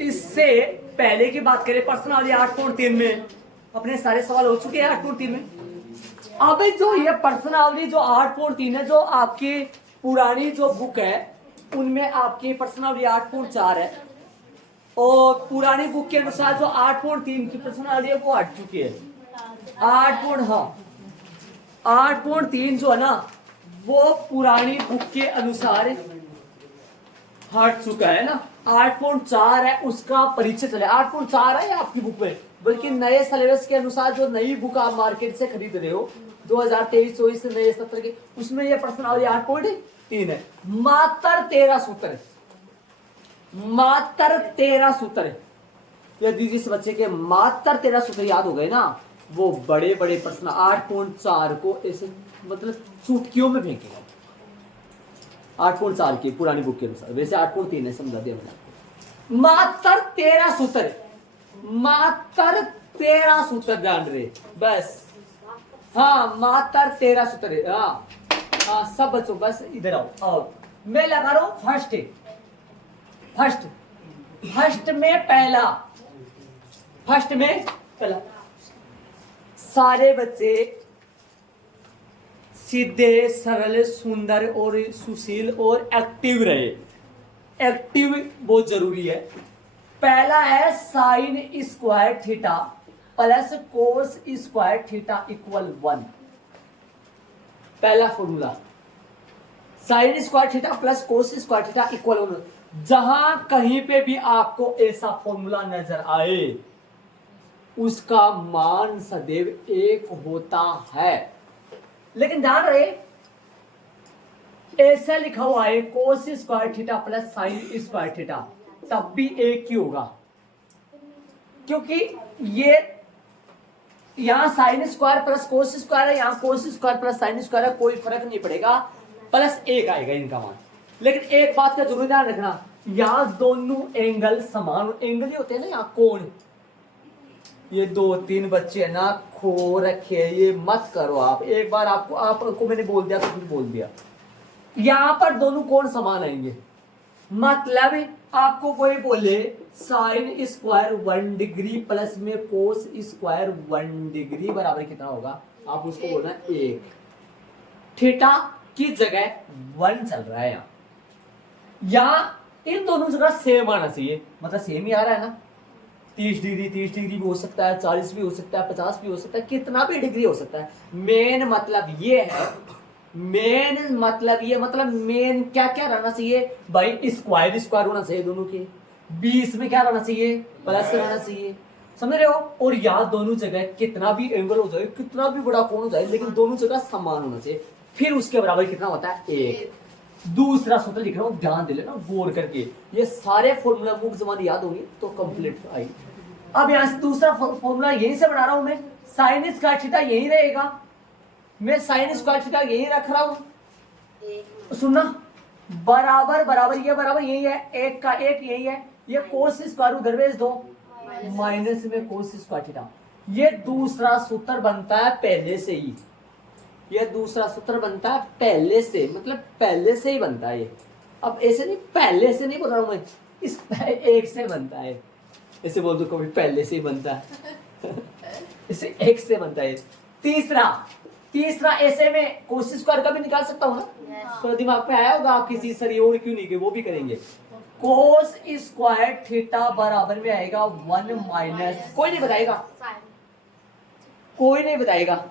इससे पहले की बात करें प्रश्नावली 8.3 में अपने सारे सवाल हो चुके हैं 8.3 में। अब जो ये प्रश्नावली जो 8.3 है, जो आपकी पुरानी जो बुक है उनमें आपकी प्रश्नावली 8.4 है और पुरानी बुक के अनुसार जो 8.3 की प्रश्नावली है वो हट चुकी है। 8.3 जो है ना वो पुरानी बुक के अनुसार हट चुका है ना। 8.4 है उसका परिचय चले। 8.4 है आपकी बुक में, बल्कि नए सिलेबस के अनुसार जो नई बुक आप मार्केट से खरीद रहे हो 2023-24 से नए सत्र के, उसमें यह प्रश्नावली 8.3 है। मात्र 13 सूत्र, मात्र 13 सूत्र। यदि जिस बच्चे के मात्र 13 सूत्र याद हो गए ना, वो बड़े बड़े प्रश्न 8.4 को ऐसे मतलब चुटकियों में फेंकेगा। 8.4 की पुरानी बुक के अनुसार, वैसे 8.3 है, समझा दिया मैंने आपको। मात्र 13 सूत्र, मात्र 13 सूत्र जान रहे बस। हाँ मात्र 13 सूत्र। हाँ सब बच्चों बस इधर आओ, आओ मैं लगा रहा हूं फर्स्ट में पहला, फर्स्ट में पहला। सारे बच्चे सीधे सरल सुंदर और सुशील और एक्टिव रहे। एक्टिव बहुत जरूरी है। पहला है sine square theta plus cos square theta equal 1। पहला formula sine square theta plus cos square theta equal 1। जहां कहीं पे भी आपको ऐसा फॉर्मूला नजर आए उसका मान सदैव 1 होता है। लेकिन ध्यान रहे ऐसा लिखा हुआ है कोस square theta plus sine square theta, तब भी 1 ही होगा, क्योंकि ये यहां sign square plus cos square है, यहां cos square plus sine square है, कोई फर्क नहीं पड़ेगा, प्लस 1 आएगा इनका मान। लेकिन एक बात का जरूर ध्यान रखना, यहां दोनों एंगल समान एंगल ही होते हैं ना, यहां कोण। ये 2-3 बच्चे है ना खो रखे, ये मत करो आप। एक बार आपको मैंने बोल दिया तो कुछ बोल दिया। यहां पर दोनों कोण समान आएंगे, मतलब आपको कोई बोले साइन स्क्वायर 1 डिग्री प्लस में कोस स्क्वायर 1 डिग्री बराबर कितना होगा, आप उसको बोलना 1। थीटा की जगह 1 चल रहा है यहाँ इन दोनों जगह सेम आना चाहिए, मतलब सेम ही आ रहा है ना। 30 डिग्री भी हो सकता है, 40 भी हो सकता है, 50 भी हो सकता है, कितना भी डिग्री हो सकता है। मेन मतलब ये है, मतलब मेन क्या क्या रहना चाहिए भाई, स्क्वायर स्क्वायर होना चाहिए दोनों के, बीच में क्या रहना चाहिए, प्लस रहना चाहिए, समझ रहे हो। और यहाँ दोनों जगह कितना भी एंगल हो जाए, कितना भी बड़ा कोण हो जाए, लेकिन दोनों जगह समान होना चाहिए। फिर उसके बराबर कितना होता है, 1। दूसरा सूत्र लिख रहा हूं, ध्यान दे लेना गौर करके, ये सारे फॉर्मूला बुक जमानी याद होंगी तो कंप्लीट आई। अब यहां से दूसरा फॉर्मूला यहीं से बना रहा हूं मैं, साइन स्क्वायर थीटा यही रहेगा, मैं साइन स्क्वायर थीटा यही रख रहा हूं। सुनना, बराबर बराबर ये बराबर यही है, 1 का 1 यही है, ये कोस स्क्वायर उधर भेज दो, माइनस में कोस स्क्वायर थीटा। ये दूसरा सूत्र बनता है पहले से ही, ये दूसरा सूत्र बनता है पहले से, मतलब पहले से ही बनता है ये। अब ऐसे नहीं, पहले से नहीं बोल रहा हूं मैं, इस 1 से बनता है, ऐसे बोल दो कभी, पहले से ही बनता है इसे 1 से बनता है। तीसरा ऐसे में कोस स्क्वायर का भी निकाल सकता हूं ना, तो दिमाग पे आया होगा आप किसी सर ये क्यों नहीं किए, वो भी करेंगे। कोस स्क्वायर थीटा बराबर में आएगा 1 माइनस, कोई नहीं बताएगा, कोई नहीं बताएगा,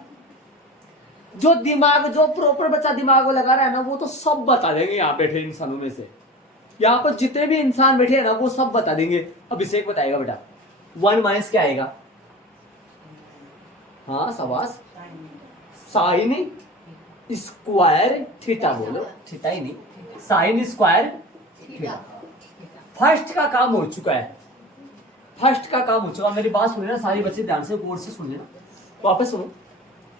जो प्रॉपर बच्चा दिमाग लगा रहा है ना वो तो सब बता देंगे। यहाँ बैठे इंसानों में से, यहाँ पर जितने भी इंसान बैठे हैं ना वो सब बता देंगे। अभिषेक बताएगा बेटा 1 माइनस क्या आएगा, हाँ शाबाश, साइन स्क्वायर थीटा बोलो, थीटा ही नहीं, साइन स्क्वायर थीटा। फर्स्ट का काम हो चुका है, फर्स्ट का काम हो चुका। मेरी बात सुन लेना सारी बच्चे, ध्यान से गौर से सुन लेना, वापस सुनो।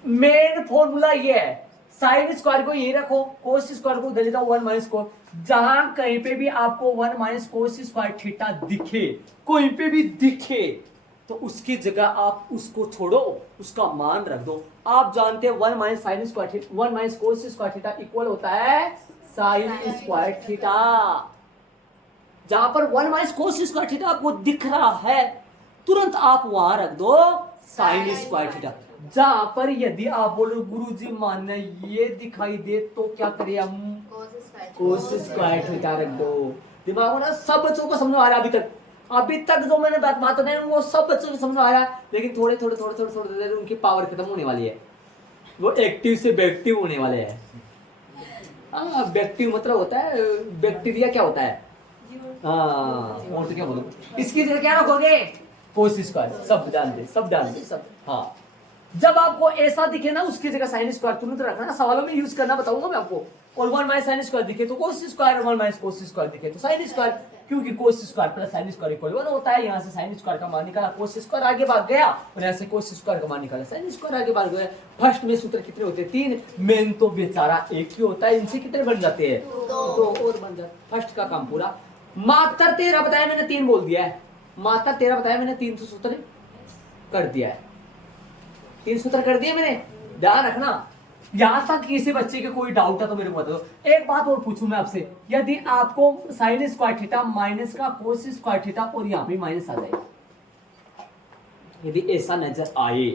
मेन फॉर्मूला ये है, साइन स्क्वायर को यही रखो, कोस स्क्वायर को उधर ले जाओ, 1 माइनस कोस। जहां कहीं पे भी आपको 1 माइनस कोस स्क्वायर थीटा दिखे, कोई पे भी दिखे, तो उसकी जगह आप उसको छोड़ो, उसका मान रख दो। आप जानते हैं 1 minus sine square theta, 1 minus cos square theta equal होता है साइन स्क्वायर थीटा। जहां पर 1 माइनस कोस स्क्वायर थीटा आपको दिख रहा है, तुरंत आप वहां रख दो साइन स्क्वायर थीटा। जहां पर यदि आप बोलो गुरुजी मानना ये दिखाई दे तो क्या करें हम, कोस स्क्वायर थीटा रख दो। दिमाग में ना सब बच्चों को समझ आ रहा है अभी तक जो मैंने बात बताई वो सब बच्चों को समझ आ रहा है, लेकिन थोड़े देर उनकी पावर खत्म होने वाली है, वो एक्टिव से बैक्टिव होने वाले हैं। बैक्टिव मतलब होता है बैक्टीरिया, क्या होता है और तो क्या बोलूं, इसकी जगह क्या रखोगे, कोस स्क्वायर। सब डाल दे सब। हाँ, जब आपको ऐसा दिखे ना उसकी जगह साइन स्क्वायर तुरंत रखना ना, सवालों में यूज करना बताऊंगा मैं आपको। और 1 माइनस साइन स्क्वायर दिखे तो cos square, 1 minus cos square दिखे तो साइन स्क्वायर, क्योंकि cos square plus sine square equal 1 होता है। यहाँ से साइन स्क्वायर का मान निकाला, कोस स्क्वायर आगे भाग गया, और यहाँ से कोस स्क्वायर का मान निकाला, साइन स्क्वायर आगे भाग गया। फर्स्ट में सूत्र कितने होते हैं, 3। मेन तो बेचारा एक ही होता है, इनसे कितने बन जाते हैं, 2 और बन जाते। फर्स्ट का काम पूरा। मात्र 13 बताया मैंने, 3 बोल दिया है, मात्र 13 बताया मैंने, 3 सूत्र कर दिया है, 3 सूत्र कर दिए मैंने, ध्यान रखना। यहां तक किसी बच्चे के कोई डाउट है तो मेरे को बता दो। एक बात और पूछूं मैं आपसे, यदि आपको साइन स्क्वायर थीटा माइनस का कोस स्क्वायर थीटा और यहां पे माइनस आ जाए, यदि ऐसा नजर आए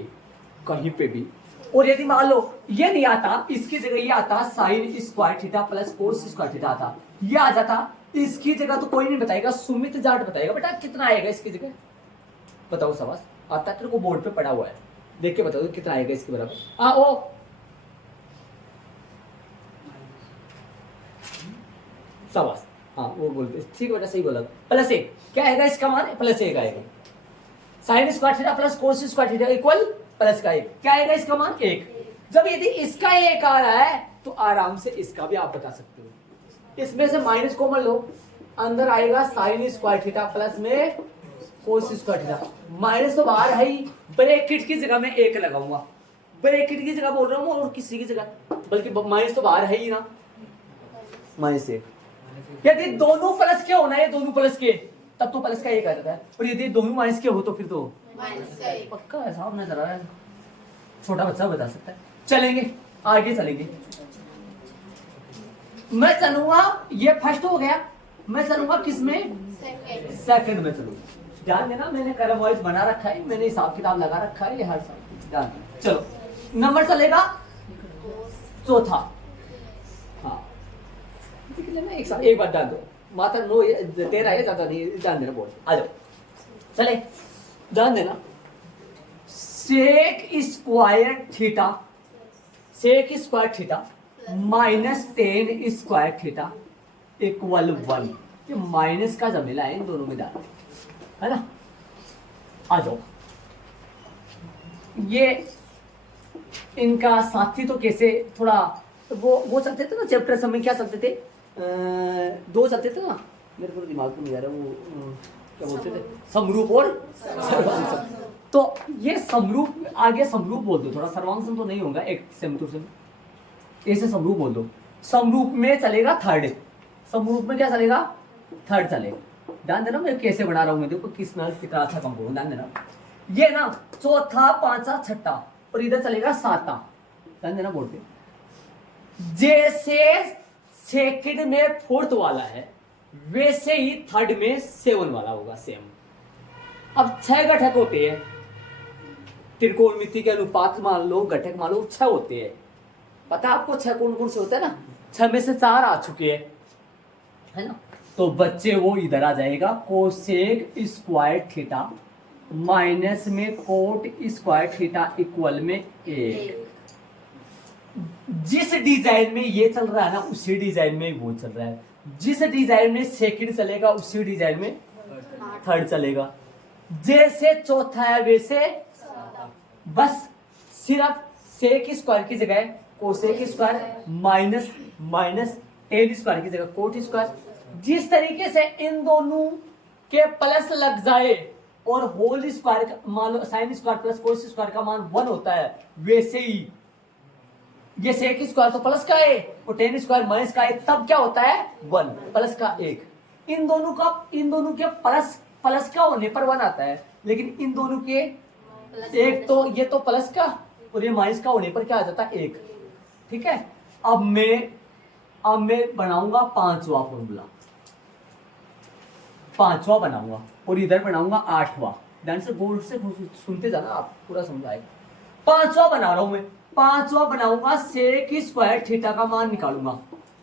कहीं पे भी, और यदि मान लो ये नहीं आता, इसकी जगह ये आता sine square theta plus cos square theta आता, ये आ जाता, इसकी जगह तो कोई नहीं बताएगा, सुमित जाट बताएगा बेटा कितना आएगा इसकी जगह, बताओ सवास आता तेरे को बोर्ड पे पड़ा हुआ है, देख के बताओ कितना आएगा इसके बराबर। ओ शाबाश, हाँ वो बोलते ठीक बेटा, सही बोला, +1 क्या आएगा इसका मान, +1 आएगा। Sine square theta plus cos square theta equal +1, क्या आएगा इसका मान 1। जब यदि इसका 1 आ रहा है तो आराम से इसका भी आप बता सकते हो। इसमें से माइनस कॉमन लो, अंदर आएगा साइन स्क्वायर थीटा प्लस में कोस स्क्वायर थीटा, माइनस तो बाहर है ही, ब्रैकेट की जगह में 1 लगाऊंगा, ब्रैकेट की जगह बोल रहा हूँ और किसी की जगह, बल्कि माइनस तो बाहर है ही ना, -1। यदि दोनों प्लस के होना है, दोनों प्लस के, तब तो प्लस का 1 आ जाता है, और यदि दोनों माइनस के हो तो फिर तो माइनस का 1। पक्का है, साहब नजर आ रहा है, छोटा बच्चा बता सकता है। चलेंगे आगे चलेंगे, मैं चलूंगा, ये फर्स्ट हो गया, मैं चलूंगा किसमें, सेकंड में चलूंगा। ध्यान देना मैंने करम वाइज बना रखा है, मैंने हिसाब किताब लगा रखा है ये हर साल, ध्यान। चलो नंबर चलेगा चौथा, हाँ एक बार डाल दो, मात्र 9 13 है, ज्यादा नहीं, ध्यान देना बोल, आ जाओ चले, ध्यान देना। Sec square theta -10 square theta equal 1, ये माइनस का जमेला है इन दोनों में डाल, है ना। आ जाओ, ये इनका साथी तो कैसे थोड़ा वो चलते थे ना चैप्टर समय, क्या चलते थे, 2 चलते थे ना, मेरे को दिमाग में नहीं आ रहा, वो क्या बोलते थे, समरूप और सर्वांग। तो ये समरूप, आगे समरूप बोल दो, थोड़ा सर्वांग तो नहीं होगा, एक सेम ऐसे समरूप बोल दो। समरूप में चलेगा थर्ड, समरूप में क्या चलेगा, थर्ड चलेगा। ध्यान देना मैं कैसे बना रहा हूं, मैं देखो कितना अच्छा काम करूं, ध्यान देना। ये ना चौथा, पांचवा, छठा, और इधर चलेगा 7वां, ध्यान देना बोर्ड पे। जैसे सेकंड में 4th वाला है, वैसे ही थर्ड में 7 वाला होगा, सेम। अब 6 घटक होते हैं, त्रिकोणमिति के अनुपात मान लो, घटक मान लो 6 होते हैं, पता आपको 6 कौन कौन से होते हैं ना, 6 में से 4 आ चुके हैं, है ना। तो बच्चे वो इधर आ जाएगा, कोसेक स्क्वायर थीटा माइनस में कोट स्क्वायर थीटा इक्वल में 1। जिस डिजाइन में ये चल रहा है ना, उसी डिजाइन में वो चल रहा है, जिस डिजाइन में सेकंड चलेगा उसी डिजाइन में थर्ड चलेगा। जैसे चौथा है वैसे, बस सिर्फ सेक स्क्वायर की जगह कोसेक स्क्वायर, माइनस 10 स्क्वायर की जगह कोट स्क्वायर। जिस तरीके से इन दोनों के प्लस लग जाए और होल स्क्वायर मान लो, sine square plus cos square का मान 1 होता है, वैसे ही ये सेक स्क्वायर तो प्लस का है और 10 स्क्वायर माइनस का है, तब क्या होता है 1 प्लस का 1। इन दोनों के प्लस का होने पर 1 आता है, लेकिन इन दोनों के एक तो ये तो प्लस का और ये माइनस का होने पर क्या आ जाता है 1। ठीक है, अब मैं बनाऊंगा 5वां फॉर्मूला। 5वां बनाऊंगा और इधर बनाऊंगा 8वां। ध्यान से गौर से सुनते जाना, आप पूरा समझाएगा। 5वां बना रहा हूं मैं, 5वां बनाऊंगा, सेक स्क्वायर थीटा का मान निकालूंगा,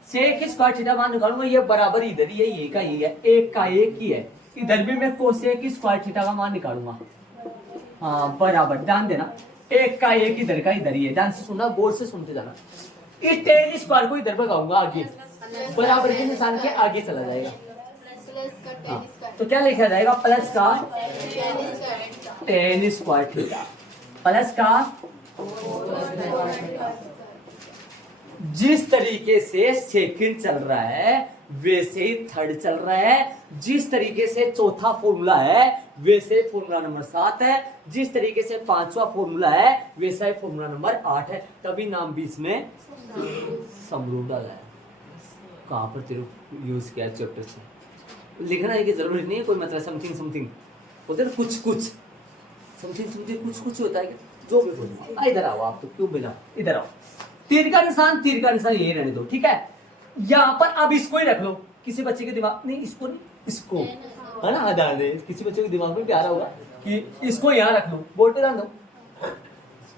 सेक स्क्वायर थीटा मान निकालूंगा। ये बराबर इधर ही है, ये का ये है, एक का एक ही है। इधर भी मैं कोसेक स्क्वायर थीटा का मान निकालूंगा। हाँ बराबर, ध्यान देना, एक का एक इधर का इधर ही है। ध्यान से सुनना, गौर से सुनते जाना। इस टेन स्क्वायर को इधर भगाऊंगा आगे, बराबर के निशान के आगे चला जाएगा। हाँ, तो क्या लिखा जाएगा, प्लस का टेन स्क्वायर थीटा, प्लस का जिस तरीके से सेकंड चल रहा है वैसे ही थर्ड चल रहा है, जिस तरीके से चौथा फॉर्मूला है वैसे फॉर्मूला नंबर 7 है, जिस तरीके से 5वां फॉर्मूला है वैसा ही फॉर्मूला नंबर 8 है। तभी नाम बीच में समरूप डाला है। कहां पर तेरे यूज किया चैप्टर से, लिखना है कि जरूरी नहीं है कोई, मतलब समथिंग समथिंग होता है, कुछ कुछ समथिंग समथिंग कुछ कुछ होता है, जो भी बोलना। इधर आओ, आप तो क्यों बिना, इधर आओ। तीर का निशान यही रहने दो, ठीक है। यहाँ पर अब इसको ही रख लो, किसी बच्चे के दिमाग नहीं, इसको नहीं, इसको है ना, डाल दे, किसी बच्चे के दिमाग में प्यारा होगा कि इसको यहाँ रख लो, बोल पे डाल दो।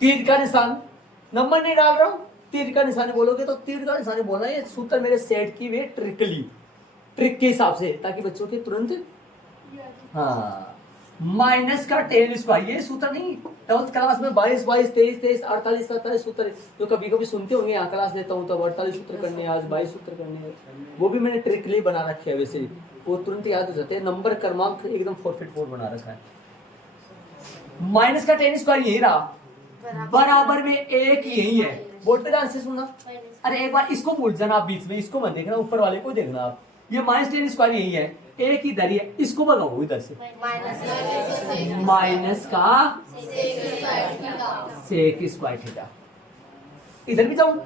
तीर का निशान, नंबर नहीं डाल रहा हूँ, तीर का निशान बोलोगे तो तीर का निशान बोलना। ये सूत्र मेरे सेट की वे ट्रिक के हिसाब से, ताकि बच्चों के तुरंत, हाँ, माइनस का टेन स्क्वायर, ये सूत्र नहीं, 12th क्लास में 22 22 23 23 48 47 सूत्र जो कभी कभी सुनते होंगे, यहाँ क्लास लेता हूँ तब 48 सूत्र करने, आज 22 सूत्र करने हैं, वो भी मैंने ट्रिकली बना रखे है, वैसे वो तुरंत याद हो जाते हैं। नंबर क्रमांक एकदम 4 बना रखा है। माइनस का टेन स्क्वायर यही रहा, बराबर में एक यही है। बोर्ड पे ध्यान से सुनना, अरे एक बार इसको भूल जाना आप, बीच में इसको मत देखना, ऊपर वाले को देखना आप। ये माइनस टेन स्क्वायर यही है, एक इधर ही है, इसको भगाओ इधर से, माइनस का सेक स्क्वायर थीटा। इधर भी जाऊं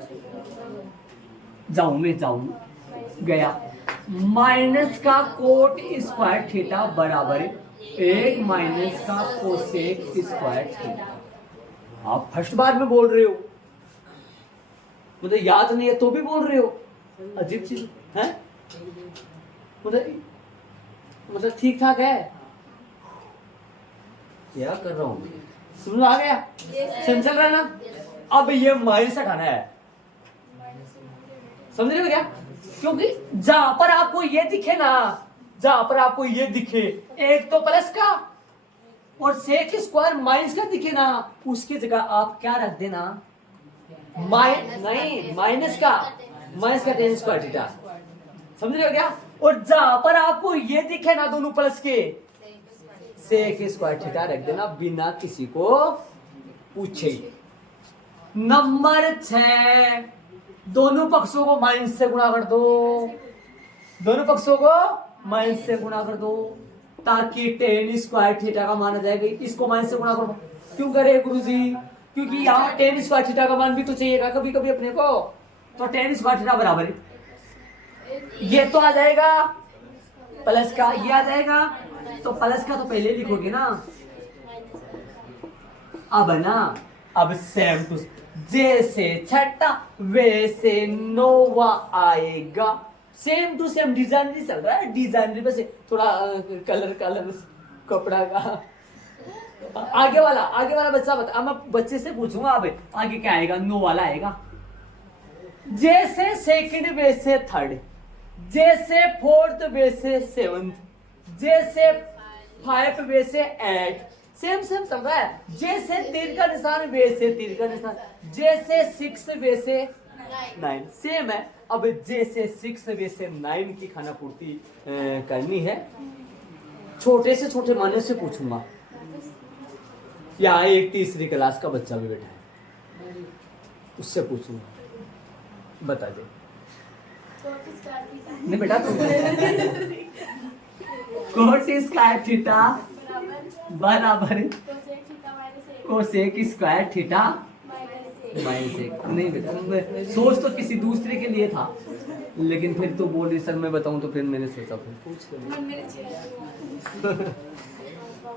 गया, माइनस का कोट स्क्वायर थीटा बराबर एक माइनस का कोसेक स्क्वायर थीटा। आप फर्स्ट बार में बोल रहे हो, मुझे याद नहीं है तो भी बोल रहे हो, अजीब चीज है। मतलब ठीक ठाक है, क्या कर रहा हूं, समझ आ गया, चल रहा है ना। अब ये माइनस हटाना है, समझ रहे हो क्या, क्योंकि जहां पर आपको ये दिखे ना, जहां पर आपको ये दिखे, एक तो प्लस का और सेक स्क्वायर माइनस का दिखे ना, उसकी जगह आप क्या रख देना, माइनस का टेन स्क्वायर थीटा, समझ रहे हो क्या। और जहां पर आपको ये दिखे ना दोनों प्लस के, सेक स्क्वायर थीटा रख देना बिना किसी को पूछे। नंबर 6, दोनों पक्षों को माइनस से गुणा कर दो, दोनों पक्षों को माइनस से गुणा कर दो, ताकि टेन स्क्वायर थीटा का मान आ जाएगा। इसको माइनस से गुणा करो, क्यों करे गुरुजी, क्योंकि यहाँ टेन स्क्वायर थीटा का मान भी तो चाहिएगा कभी कभी अपने को, तो टेन स्क्वायर थीटा बराबर ये तो आ जाएगा, प्लस का ये आ जाएगा, तो प्लस का तो पहले लिखोगे ना। अब सेम टू जैसे छठा वैसे नौवा आएगा, सेम टू सेम डिजाइनरी चल रहा है, डिजाइनरी बस थोड़ा कलर कपड़ा का। आगे वाला बच्चा बता, मैं बच्चे से पूछूंगा अब आगे क्या आएगा, 9 वाला आएगा। जैसे सेकंड वैसे थर्ड, जैसे फोर्थ वैसे सेवंथ, जैसे 5 वैसे 8, सेम चल रहा है। जैसे तीर का निशान वैसे तीर का निशान, जैसे 6 वैसे 9, सेम है। अब जैसे 6 वैसे 9 की खाना पूर्ति करनी है, छोटे से छोटे माने से पूछूंगा। यहाँ एक तीसरी क्लास का बच्चा भी बैठा है, उससे पूछूंगा, बता दे। नहीं बेटा तुम कोट स्क्वायर थीटा बराबर कोसेक स्क्वायर थीटा माइनस 1। नहीं बेटा, सोच तो किसी दूसरे के लिए था, लेकिन फिर तो बोल रही सर मैं बताऊं, तो फिर मैंने सोचा फिर पूछ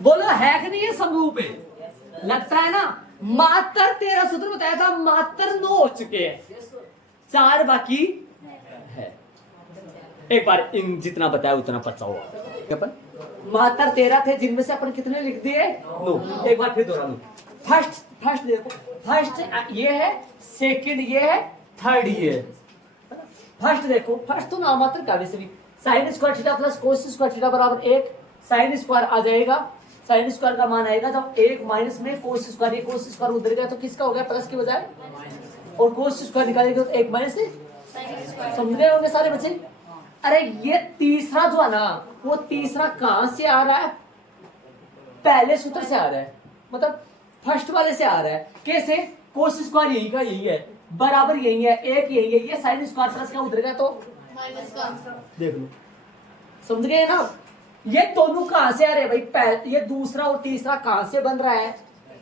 बोलो है कि नहीं ये समरूप है, लगता है ना। मात्र 13 सूत्र बताया था, मात्र 9 हो चुके हैं, 4 बाकी है। एक बार इन जितना बताया उतना पचाओ। अपन मात्र 13 थे जिनमें से अपन कितने लिख दिए 9। एक बार फिर दोहरा लूं। फर्स्ट देखो, फर्स्ट ये है, सेकंड ये है, थर्ड ये है। फर्स्ट देखो, फर्स्ट तो नामात्र का वैसे भी sine square theta plus cos square theta बराबर 1। साइन स्क्वायर आ जाएगा, साइन स्क्वायर का मान आएगा जब 1 माइनस में कोस स्क्वायर, ये कोस स्क्वायर उधर गया तो किसका हो गया प्लस के बजाय, और कोस स्क्वायर निकालेंगे तो 1 माइनस से। समझ रहे होंगे सारे बच्चे। अरे ये तीसरा जो है ना, वो तीसरा कहां से आ रहा है, पहले सूत्र से आ रहा है, मतलब फर्स्ट वाले से आ रहा है। कैसे, कोस स्क्वायर यही का यही है, बराबर यही है, एक यही है, ये साइन स्क्वायर प्लस का उधर गया तो माइनस का, देख लो। समझ गए ना, ये दोनों कहां से आ रहे हैं भाई, पहले ये दूसरा और तीसरा कहां से बन रहा है,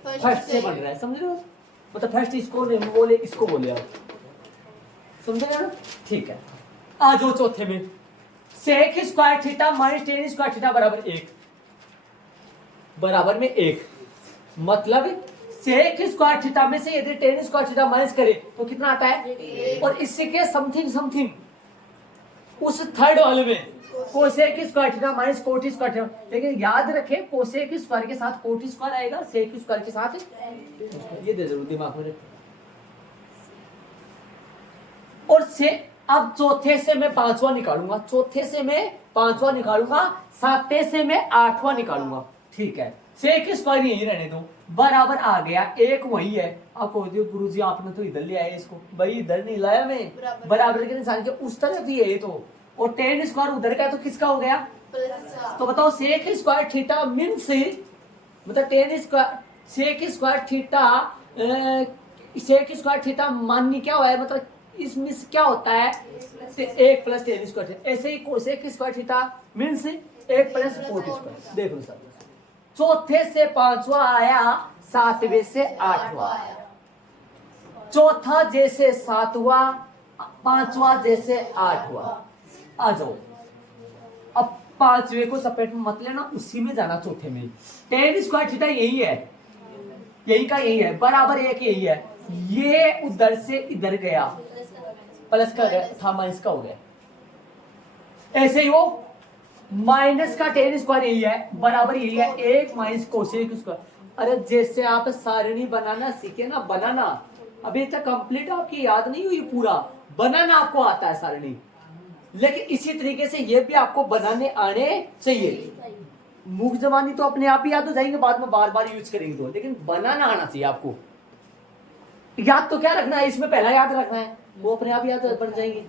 फर्स्ट से बन रहा है। समझ रहे हो, मतलब फर्स्ट इसको नहीं बोले, इसको बोले आप, समझ गए ना। ठीक है, आ जाओ चौथे में। Sec square theta minus ten square theta बराबर 1, बराबर में 1, मतलब सेक स्क्वायर थीटा में से यदि टेन स्क्वायर थीटा माइनस करे तो कितना आता है, और इससे के समथिंग उस थर्ड वाले में cosec square theta minus cot square theta. लेकिन याद रखें कोसेक स्क्वायर के साथ कोट स्क्वायर आएगा, सेक स्क्वायर के साथ ये दे जरूर दिमाग में। और से अब चौथे से मैं पांचवा निकालूंगा, चौथे से मैं पांचवा निकालूंगा, सातवें से मैं आठवां निकालूंगा। ठीक है, सेक स्क्वायर यही रहने दो, बराबर आ गया, एक वही है। आप कहो गुरु जी आपने तो इधर ले आए इसको, भाई इधर नहीं लाया मैं, बराबर के निशान के उस तरफ ही है तो, और टेन स्क्वायर उधर का तो किसका हो गया, तो बताओ सेक स्क्वायर थीटा मीन्स, मतलब ten square sec square theta माननी क्या हुआ है, मतलब इसमें क्या होता है, 1 प्लस टेन स्क्वायर। ऐसे ही cosec square theta means 1 plus cot square. देख लो सर, चौथे से पांचवा आया, सातवें से आठवां आया, चौथा जैसे सातवां, पांचवा जैसे आठवां। आ जाओ, अब पांचवे को चपेट में मत लेना, उसी में जाना चौथे में। टेन स्क्वायर थीटा यही है, यही का यही है, बराबर एक यही है, ये उधर से इधर गया, प्लस का गया था माइनस का हो गया। ऐसे ही वो माइनस का टेन स्क्वायर यही है, बराबर यही है 1 माइनस कोसेक स्क्वायर। अरे जैसे आप सारणी बनाना सीखे ना, बनाना अभी तक कंप्लीट आपकी याद नहीं हुई, पूरा बनाना आपको आता है सारणी, लेकिन इसी तरीके से ये भी आपको बनाने आने चाहिए। मुख जबानी तो अपने आप ही याद हो जाएंगे, बाद में बार बार यूज करेंगे तो, लेकिन बनाना आना चाहिए आपको। याद तो क्या रखना है, इसमें पहला याद रखना है, वो अपने आप याद बन जाएंगे।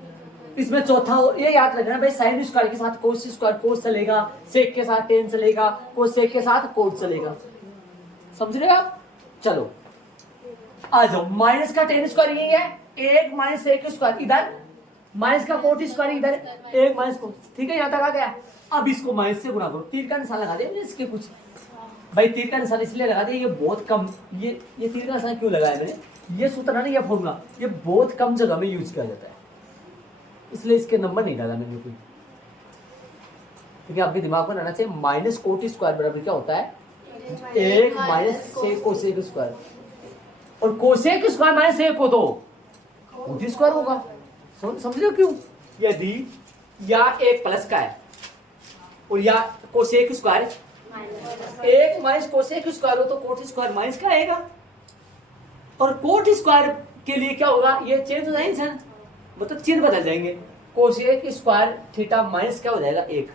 इसमें चौथा ये याद रखना भाई, साइन स्क्वायर के साथ कोस स्क्वायर कोस चलेगा, सेक के साथ टेन चलेगा, कोसेक के साथ कोट चलेगा। समझ रहे आप, चलो आ जाओ। माइनस का टेन स्क्वायर यही है, 1 माइनस सेक स्क्वायर इधर, माइनस का कोट स्क्वायर इधर, 1 माइनस कोट। ठीक है, यहाँ तक आ गया। अब इसको माइनस से गुणा करो, तीर का निशान लगा दे इसके कुछ भाई, तीर का निशान इसलिए लगा दे, ये बहुत कम, ये तीर का निशान क्यों लगाया मैंने, ये सूत्र है ना, ये फॉर्मूला ये बहुत कम जगह में यूज किया जाता है, इसलिए इसके नंबर नहीं डाला मैंने कोई। क्योंकि आपके दिमाग में रहना चाहिए माइनस कोट स्क्वायर बराबर क्या होता है, 1 माइनस सेक कोसेक स्क्वायर, और कोसेक स्क्वायर माइनस 1 को तो कोट स्क्वायर होगा। समझ रहे हो क्यों, यदि या 1 प्लस का है और या cosec square 1 minus cosec square हो तो कोट स्क्वायर माइनस का आएगा, और कोट स्क्वायर के लिए क्या होगा, ये चेंज हो जाएंगे, मतलब चिन्ह बदल जाएंगे, कोसेक स्क्वायर थीटा माइनस क्या हो जाएगा 1।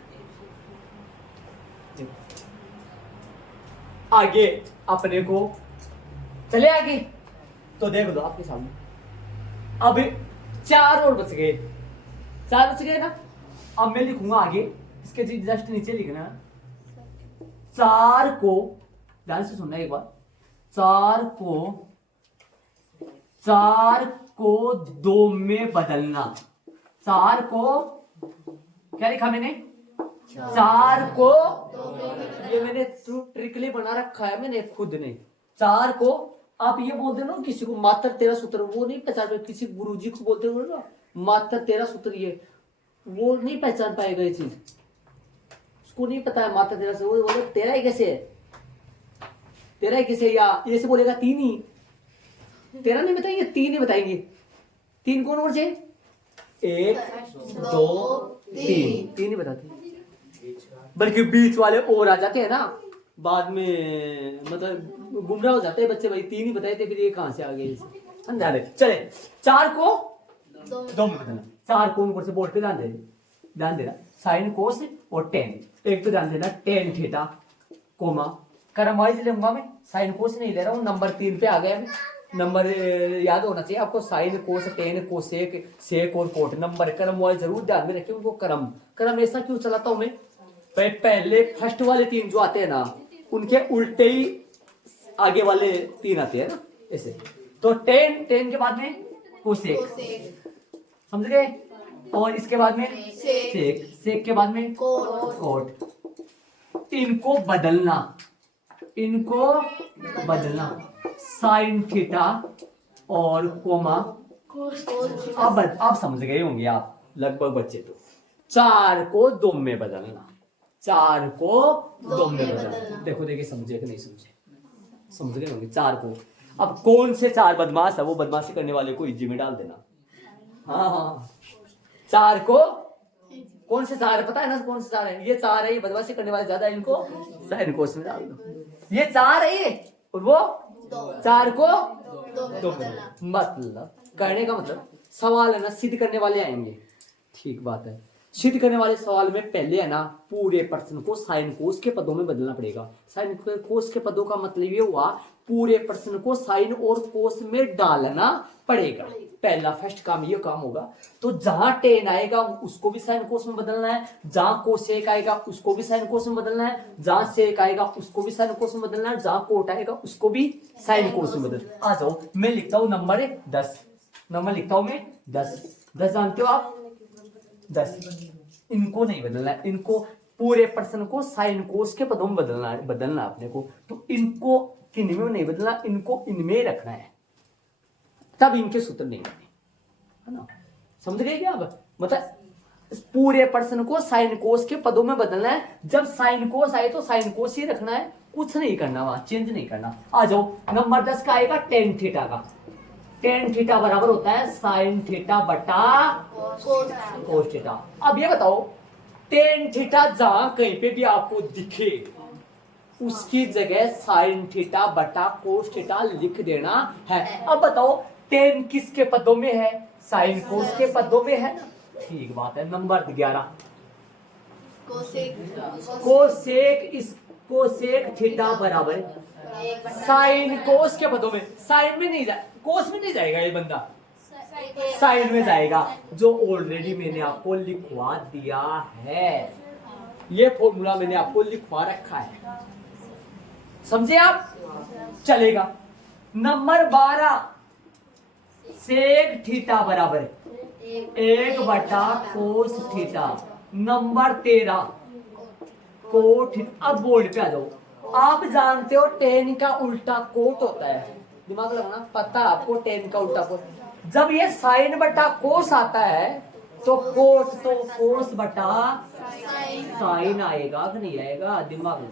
आगे अपने को चले आगे, तो देख लो आपके सामने, अब 4 और बच गए, 4 बच गए ना। अब मैं लिखूंगा आगे, इसके जस्ट नीचे लिखना, 4 को ध्यान से सुनना एक बार, 4 को 2 में बदलना। 4 को क्या लिखा मैंने, 4 को ये मैंने ट्रिकली बना रखा है मैंने खुद ने। 4 को आप ये बोलते ना किसी को मात्र 13 सूत्र, वो नहीं पहचान पाए, किसी गुरुजी को बोलते हो ना मात्र 13 सूत्र, ये वो नहीं पहचान पाएगा ये चीज, उसको नहीं पता है मात्र 13 से, वो बोले 13 ही कैसे है, 13 ही कैसे, या ये से बोलेगा 3 ही, 13 नहीं बताएंगे, 3 ही बताएंगे। 3 कौन और से, 1 2 3 ही बताते हैं। बल्कि बीच वाले और आ जाते हैं ना, बाद में मतलब गुमराह हो जाते हैं बच्चे, भाई 3 ही बताए थे फिर ये कहां से आ गए, समझा रहे। चले 4 को 2 में बदलना, 4 को ऊपर से बोर्ड पे ध्यान देना साइन कोस और टेन। एक तो ध्यान देना टेन थीटा कोमा क्रम वाइज लूंगा मैं, साइन कोस नहीं ले रहा हूँ, नंबर 3 पे आ गया मैं। नंबर याद होना चाहिए आपको, sine cos tan cosec sec और कोट, नंबर क्रम वाइज जरूर ध्यान में रखिए उनको। क्रम ऐसा क्यों चलाता हूं मैं, पहले फर्स्ट वाले 3 जो आते हैं ना उनके उल्टे ही आगे वाले 3 आते हैं ना ऐसे। तो टेन के बाद में कोसेक, समझ गए, और इसके बाद में सेक के बाद में कोट। इनको बदलना साइन थीटा और कोमा। अब समझ गए होंगे आप लगभग बच्चे तो। 4 को 2 में बदलना, 4 को 2 में बदलना। देखो देखिए समझे कि नहीं समझे, समझ गए होंगे 4 को। अब कौन से 4 बदमाश है वो बदमाशी करने वाले को इज्जी में डाल देना। हाँ 4 को कौन से 4 है पता है ना, कौन से 4 है, ये 4 है, ये बदमाशी करने वाले ज्यादा, इनको साइन कोस में डाल दो। ये 4 है ये, और वो 4 को 2 में। मतलब कहने का मतलब सवाल है ना सिद्ध करने वाले आएंगे, ठीक बात है। सिद्ध करने वाले सवाल में पहले है ना पूरे प्रश्न को साइन कोस के पदों में बदलना पड़ेगा। साइन कोस के पदों का मतलब ये हुआ पूरे प्रश्न को साइन और कोस में डालना पड़ेगा। पहला फर्स्ट काम ये काम होगा। तो जहां टेन आएगा उसको भी साइन कोस में बदलना है, जहां कोसेक आएगा उसको भी साइन कोस में बदलना है, जहां सेक आएगा उसको भी साइन कोस में बदलना है, जहां कोट आएगा उसको भी साइन कोस में बदलना। आ जाओ मैं लिखता हूं नंबर 10, नंबर लिखता हूं मैं 10 जानते हो आप 10। इनको नहीं बदलना है, इनको पूरे प्रश्न को साइन कोस के पदों में बदलना अपने को। तो इनको किनमें नहीं बदलना, इनको इनमें रखना है, तब इनके सूत्र नहीं बने, है ना। समझ गए क्या आप, मतलब पूरे प्रश्न को साइन कोस के पदों में बदलना है। जब साइन कोस आए तो साइन कोस ही रखना है, कुछ नहीं करना, वहां चेंज नहीं करना। आ जाओ नंबर 10 का आएगा टेन थीटा का। टेन थीटा बराबर होता है साइन थीटा बटा कोस थीटा। अब ये बताओ टेन थीटा जहां कहीं पे भी आपको दिखे उसकी जगह साइन थीटा बटा कोस थीटा लिख देना है। अब बताओ टेन किसके पदों में है, साइन कोस के पदों में है, ठीक बात है। नंबर 11 कोसेक थीटा बराबर साइन कोस के पदों में, साइन में नहीं जाए, कोस में नहीं जाएगा ये बंदा, साइन में जाएगा, जो ऑलरेडी मैंने आपको लिखवा दिया है। ये फॉर्मूला मैंने आपको लिखवा रखा है, समझे आप, चलेगा। नंबर 12 सेक थीटा बराबर 1 बटा कोस थीटा। Number 13 cot. अब बोर्ड पे आ जाओ। आप जानते हो टेन का उल्टा कोट होता है, दिमाग लगाना, पता है आपको टेन का उल्टा कोट। जब ये साइन बटा कोस आता है तो कोट तो कोस बटा साइन आएगा कि नहीं आएगा, दिमाग।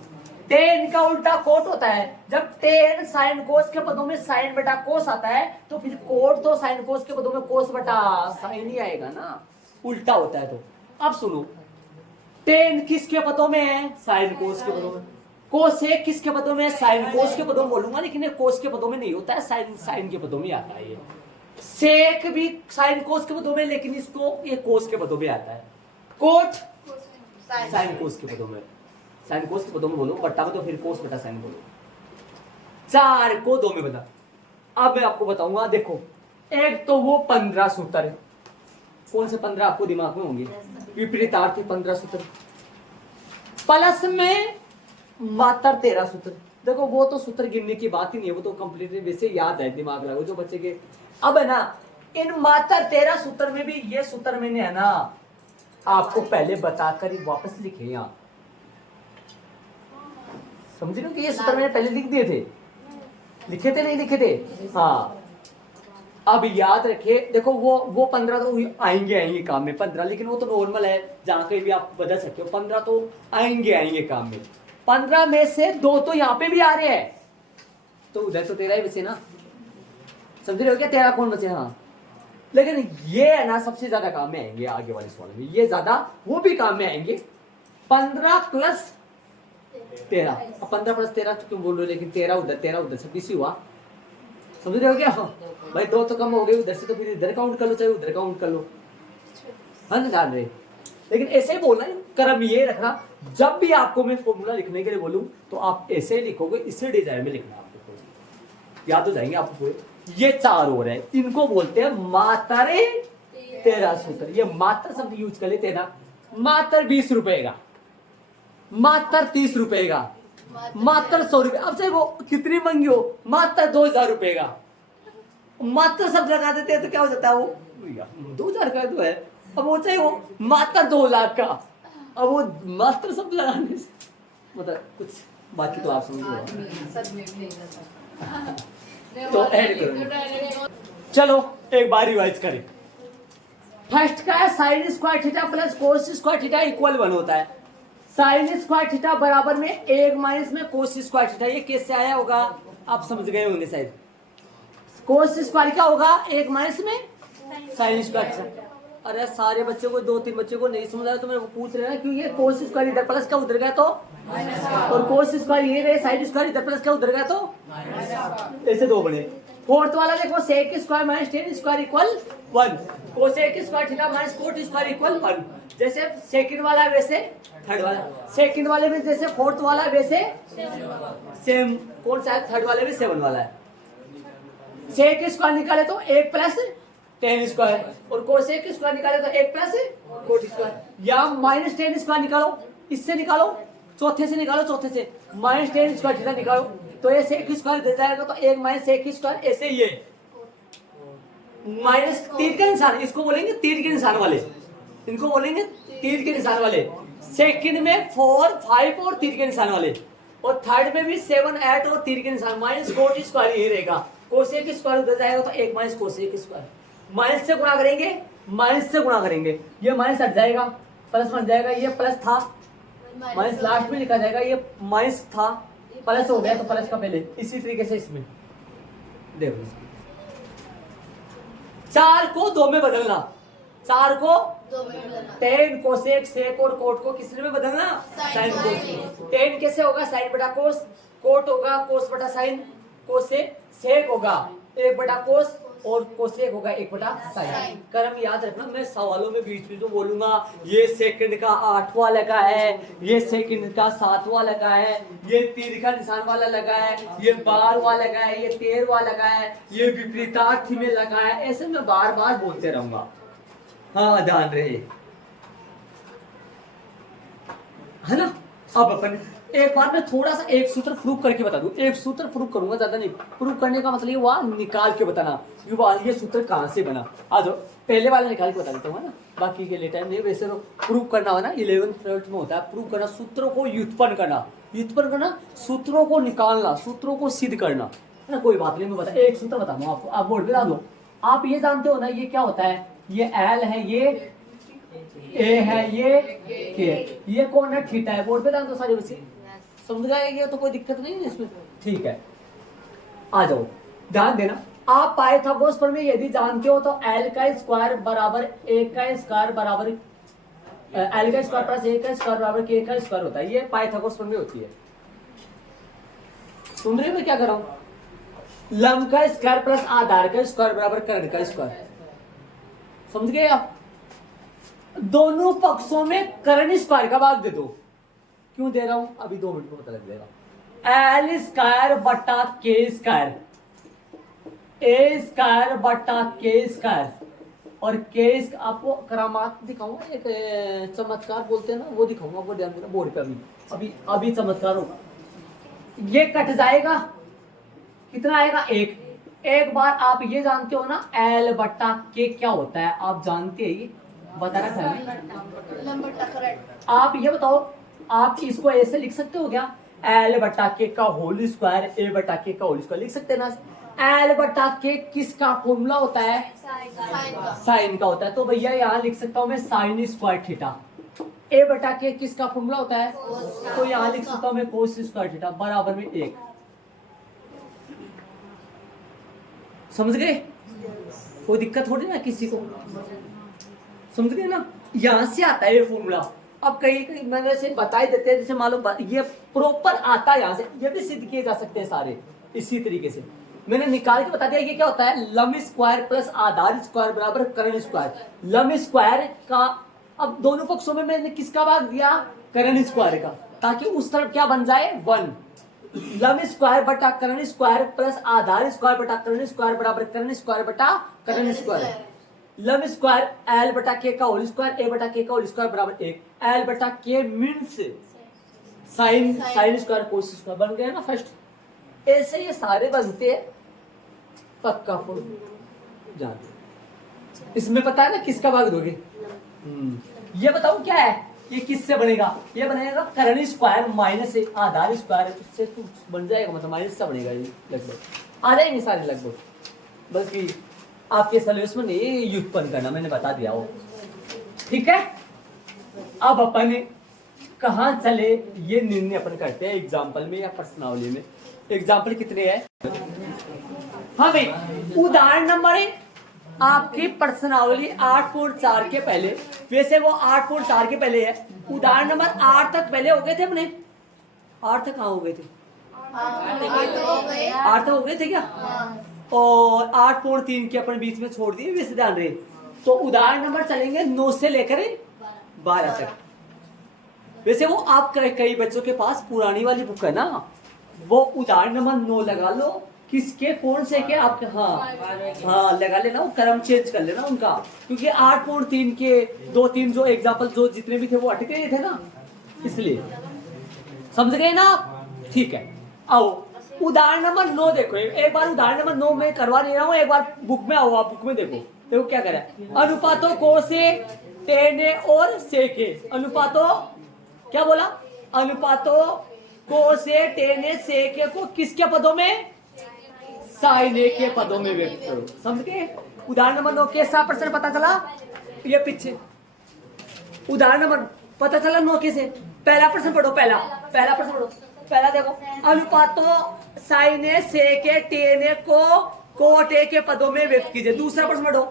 टेन का उल्टा कोट होता है, जब टेन साइन कोस के पदों में साइन बटा कोस आता है तो फिर कोट तो साइन कोस के पदों में कोस बटा साइन ही आएगा ना, उल्टा होता है। तो अब सुनो, टेन किसके पदों में है, साइन कोस के पदों में। कोसेक किसके पदों में, साइन कोस के पदों में बोलूंगा, लेकिन ये कोस के पदों में नहीं होता है, साइन के पदों में आता है। ये सेक भी साइन कोस के पदों में, लेकिन इसको ये कोस के पदों में आता है। कोट साइन कोस के पदों में, साइन कोस के पदों में बोलो, बट्टा में तो फिर कोस बटा साइन बोलो। 4 को 2 में बता। अब मैं आपको बताऊंगा, देखो एक तो वो 15 सूत्र है, कौन से 15 आपको दिमाग में होंगे, विपरीतार्थी 15 सूत्र, प्लस में मात्र 13 सूत्र। देखो वो तो सूत्र गिनने की बात ही नहीं है, वो तो कंप्लीटली वैसे याद है, दिमाग लगाओ जो बच्चे के। अब है ना इन मात्र 13 सूत्र में भी ये सूत्र मैंने है ना आपको पहले बताकर ही वापस लिखे यहाँ, समझ रहे हो कि ये सूत्र मैंने पहले लिख दिए थे, लिखे थे नहीं लिखे थे, हाँ। अब याद रखिए, देखो वो 15 तो आएंगे काम में 15, लेकिन वो तो नॉर्मल है, जहां कहीं भी आप बदल सकते हो। 15 तो आएंगे काम में, 15 में से 2 तो यहाँ पे भी आ रहे हैं, तो उधर तो 13 ही बचे ना, समझ रहे हो क्या, 13 कौन बचे, हाँ। लेकिन ये है ना सबसे ज्यादा काम में आएंगे आगे वाले सवाल में, ये ज्यादा वो भी काम में आएंगे, 15 प्लस 13, अब 15 प्लस 13 तो क्यों बोल रहे हो, लेकिन 13 उधर से 20 हुआ, समझ रहे हो क्या? भाई 2 तो कम हो गए उधर से, तो फिर इधर काउंट कर लो चाहे उधर काउंट कर लो, है ना, जान रहे। लेकिन ऐसे ही बोलना है, क्रम ये रखना, जब भी आपको मैं फॉर्मूला लिखने के लिए बोलूं तो आप ऐसे ही लिखोगे, इसी डिजाइन में लिखना, आपको याद हो जाएंगे आपको पूरे। ये 4 और है, इनको बोलते हैं मात्रे 13 सूत्र। ये मात्र शब्द यूज कर लेते हैं ना, मात्र 20 रुपए का, मात्र 30 रुपए का, मात्र 100 रुपए, अब चाहे वो कितनी महंगी हो, मात्र 2000 रुपए का, मात्र शब्द लगा देते हैं तो क्या हो जाता है वो 2000 का तो है। अब वो चाहे वो मात्र 2 लाख का, अब वो मात्र शब्द लगाने से मतलब कुछ, बाकी तो आप समझ तो ऐड करो। चलो एक बार रिवाइज करें। फर्स्ट का है sine square theta plus cos square theta equal 1 होता है। साइन स्क्वायर थीटा बराबर में 1 माइनस में कोस स्क्वायर थीटा, ये कैसे आया होगा आप समझ गए होंगे शायद। कोस स्क्वायर क्या होगा, 1 माइनस में साइन स्क्वायर थीटा। अरे सारे बच्चे को, 2-3 बच्चे को नहीं समझ आया तो मेरे को पूछ रहे हैं, क्योंकि ये कोस स्क्वायर इधर प्लस का उधर गया तो, और कोस स्क्वायर ये रहे, साइन स्क्वायर इधर प्लस का उधर गया तो ऐसे 2 बने। फोर्थ वाला देखो, sec square minus ten square equal 1, cosec square theta minus cot square equal 1। जैसे सेकंड वाला है वैसे थर्ड वाला, सेकंड वाले में जैसे फोर्थ वाला है वैसे सेम, कौन सा है थर्ड वाले में 7 वाला है। सेक स्क्वायर निकाले तो 1 प्लस टेन स्क्वायर, और कोसेक स्क्वायर निकाले तो 1 प्लस कोट स्क्वायर, या माइनस टेन स्क्वायर निकालो, इससे निकालो, चौथे से निकालो, चौथे से माइनस टेन स्क्वायर थीटा निकालो तो ये सेक स्क्वायर दे जाएगा, तो 1 माइनस सेक स्क्वायर, ऐसे ये माइनस तीर के निशान, इसको बोलेंगे तीर के निशान वाले, इनको बोलेंगे तीर के निशान वाले। सेकंड में 4, 5 और तीर के निशान वाले, और थर्ड में भी 7, 8 और तीर के निशान। माइनस कोट स्क्वायर ये रहेगा, कोसेक स्क्वायर उधर जाएगा तो 1 माइनस कोसेक स्क्वायर, माइनस से गुणा करेंगे, माइनस से गुणा करेंगे, ये माइनस हट जाएगा, प्लस बन जाएगा, ये प्लस था माइनस लास्ट में लिखा जाएगा, ये माइनस था प्लस हो गया तो प्लस का पहले। इसी तरीके से इसमें देखो, 4 को 2 में बदलना, 4 को 10 कोसेक सेक और कोट को किसने में बदलना, साइन कोस। 10 कैसे होगा, साइन बटा कोस, कोट होगा कोस बटा साइन, कोसेक, सेक होगा 1 बटा कोस, और कोसेक होगा 1 बटा साइन। क्रम याद रखना, मैं सवालों में बीच में तो बोलूंगा ये सेकंड का 8वां लगा है, ये सेकंड का 7वां लगा है, ये तीर का निशान वाला लगा है, ये 12वां लगा है, ये 13वां लगा है, ये विपरीतार्थी में लगा है, ऐसे मैं बार बार बोलते रहूंगा। हाँ ध्यान रहे, है ना। अब अपन एक बार मैं थोड़ा सा एक सूत्र प्रूव करके बता दूं, एक सूत्र प्रूव करूंगा, ज्यादा नहीं। प्रूव करने का मतलब वहां निकाल के बताना ये सूत्र कहां से बना। आ जाओ पहले वाला निकाल के बता देता हूँ ना, बाकी के लिए टाइम नहीं। वैसे तो प्रूव करना हो ना 11th 12th में होता है, प्रूव करना, सूत्रों को व्युत्पन्न करना, व्युत्पन्न करना, सूत्रों को निकालना, सूत्रों को सिद्ध करना, है ना। कोई बात नहीं, मैं बता एक सूत्र बताऊंगा आपको, आप बोर्ड पे ला दो। आप ये जानते हो ना ये क्या होता है, ये एल है, ये ए है, ये के, ये कौन है, थीटा है। बोर्ड पे ला दो सारे बच्चे, समझ गए, तो कोई दिक्कत नहीं है इसमें, ठीक है। आ जाओ, ध्यान देना, आप पाइथागोरस प्रमेय यदि जानते हो तो एल का स्क्वायर बराबर ए का स्क्वायर बराबर एल का स्क्वायर प्लस ए का स्क्वायर बराबर के का स्क्वायर होता है। ये पाइथागोरस प्रमेय होती है। सुन रहे हो मैं क्या कर रहा हूं, लंब का स्क्वायर प्लस आधार का स्क्वायर बराबर कर्ण का स्क्वायर, समझ गए आप। दोनों पक्षों में कर्ण स्क्वायर का भाग दे दो, क्यों दे रहा हूं अभी 2 मिनट में पता लग जाएगा। एल स्क्वायर बटा के स्क्वायर, ए स्क्वायर बटा के स्क्वायर, और के आपको करामात दिखाऊंगा, एक चमत्कार बोलते हैं ना वो दिखाऊंगा आपको, ध्यान देना बोर्ड पे। अभी चमत्कार होगा, ये कट जाएगा, कितना आएगा 1। एक बार आप ये जानते हो ना एल बटा के क्या होता है, आप जानते हैं, ये बताना चाहिए। आप ये बताओ, आप इसको ऐसे लिख सकते हो क्या, एल बटा के का होल स्क्वायर, ए बटा के का होल स्क्वायर लिख सकते हैं ना। एल बटा के किसका फॉर्मूला होता है, साइन का होता है, तो भैया यहाँ लिख सकता हूं मैं साइन स्क्वायर थीटा। ए बटा के किसका फॉर्मूला होता है, तो यहाँ लिख सकता हूं मैं कोस स्क्वायर थीटा बराबर में 1। समझ गए, कोई दिक्कत थोड़ी ना किसी को, समझ गए ना। यहां से आता है ये फॉर्मूला, अब कहीं कहीं मैंने से बता ही देते हैं, जैसे मालूम ये प्रॉपर आता है यहाँ से, ये भी सिद्ध किए जा सकते हैं सारे इसी तरीके से। मैंने निकाल के बता दिया ये क्या होता है, लंब स्क्वायर प्लस आधार स्क्वायर बराबर कर्ण स्क्वायर। लंब स्क्वायर का अब दोनों पक्षों में मैंने किसका भाग दिया, कर्ण स्क्वायर का, ताकि उस तरफ क्या बन जाए 1। लंब स्क्वायर बटा कर्ण स्क्वायर प्लस आधार स्क्वायर बटा कर्ण स्क्वायर बराबर कर्ण स्क्वायर बटा कर्ण स्क्वायर। लंब स्क्वायर एल बटा के का होल स्क्वायर, ए बटा के का होल स्क्वायर बराबर 1। एल बटा के means sine square cos square बन गया ना फर्स्ट। ऐसे ये सारे बनते हैं पक्का फुल जानते। इसमें पता है ना किसका भाग दोगे, ये बताओ क्या है, ये किससे बनेगा, ये बनेगा कर्ण स्क्वायर माइनस आधार स्क्वायर, इससे तो बन जाएगा, मतलब माइनस से बनेगा ये लगभग आ जाएंगे सारे लगभग, बल्कि आपके सॉल्यूशन में ये व्युत्पन्न करना मैंने बता दिया हो। ठीक है, अब अपन कहाँ चले ये निर्णय अपन करते हैं एग्जाम्पल में या प्रश्नावली में। एग्जाम्पल कितने हैं, हाँ भाई उदाहरण नंबर आपकी प्रश्नावली 8.4 के पहले, वैसे वो 8.4 के पहले है, उदाहरण नंबर 8 तक पहले हो गए थे अपने, 8 तक कहाँ हो गए थे, 8 तक हो गए थे क्या, और 8.3 के अपन बीच में छोड़ दिए वैसे ध्यान रहे। तो उदाहरण नंबर चलेंगे 9 से लेकर 12 तक। वैसे वो आप कई बच्चों के पास पुरानी वाली बुक है ना, वो उदाहरण नंबर 9 लगा लो, किसके कौन से के आपके, हाँ लगा लेना, वो क्रम चेंज कर लेना उनका, क्योंकि 8.3 के 2-3 जो एग्जाम्पल जो जितने भी थे वो अटके गए थे ना, इसलिए समझ गए ना आप। ठीक है, आओ उदाहरण नंबर 9 देखो, एक बार उदाहरण नंबर 9 में करवा नहीं रहा हूँ, एक बार बुक में आओ, आप बुक में देखो क्या करा है। अनुपातों को से टेने और सेके, अनुपातों क्या बोला, अनुपातों को से टेने सेके को किसके पदों में, साइन ए के पदों में व्यक्त करो। समझ गए। उदाहरण नंबर 9 कैसा प्रश्न पता चला, ये पीछे उदाहरण नंबर पता चला 9 के से, पहला प्रश्न पढ़ो, पहला प्रश्न पढ़ो, पहला देखो, अनुपातों साइन ए सेके टेने को कोट ए के पदों में व्यक्त कीजिए। दूसरा प्रश्न पढ़ो,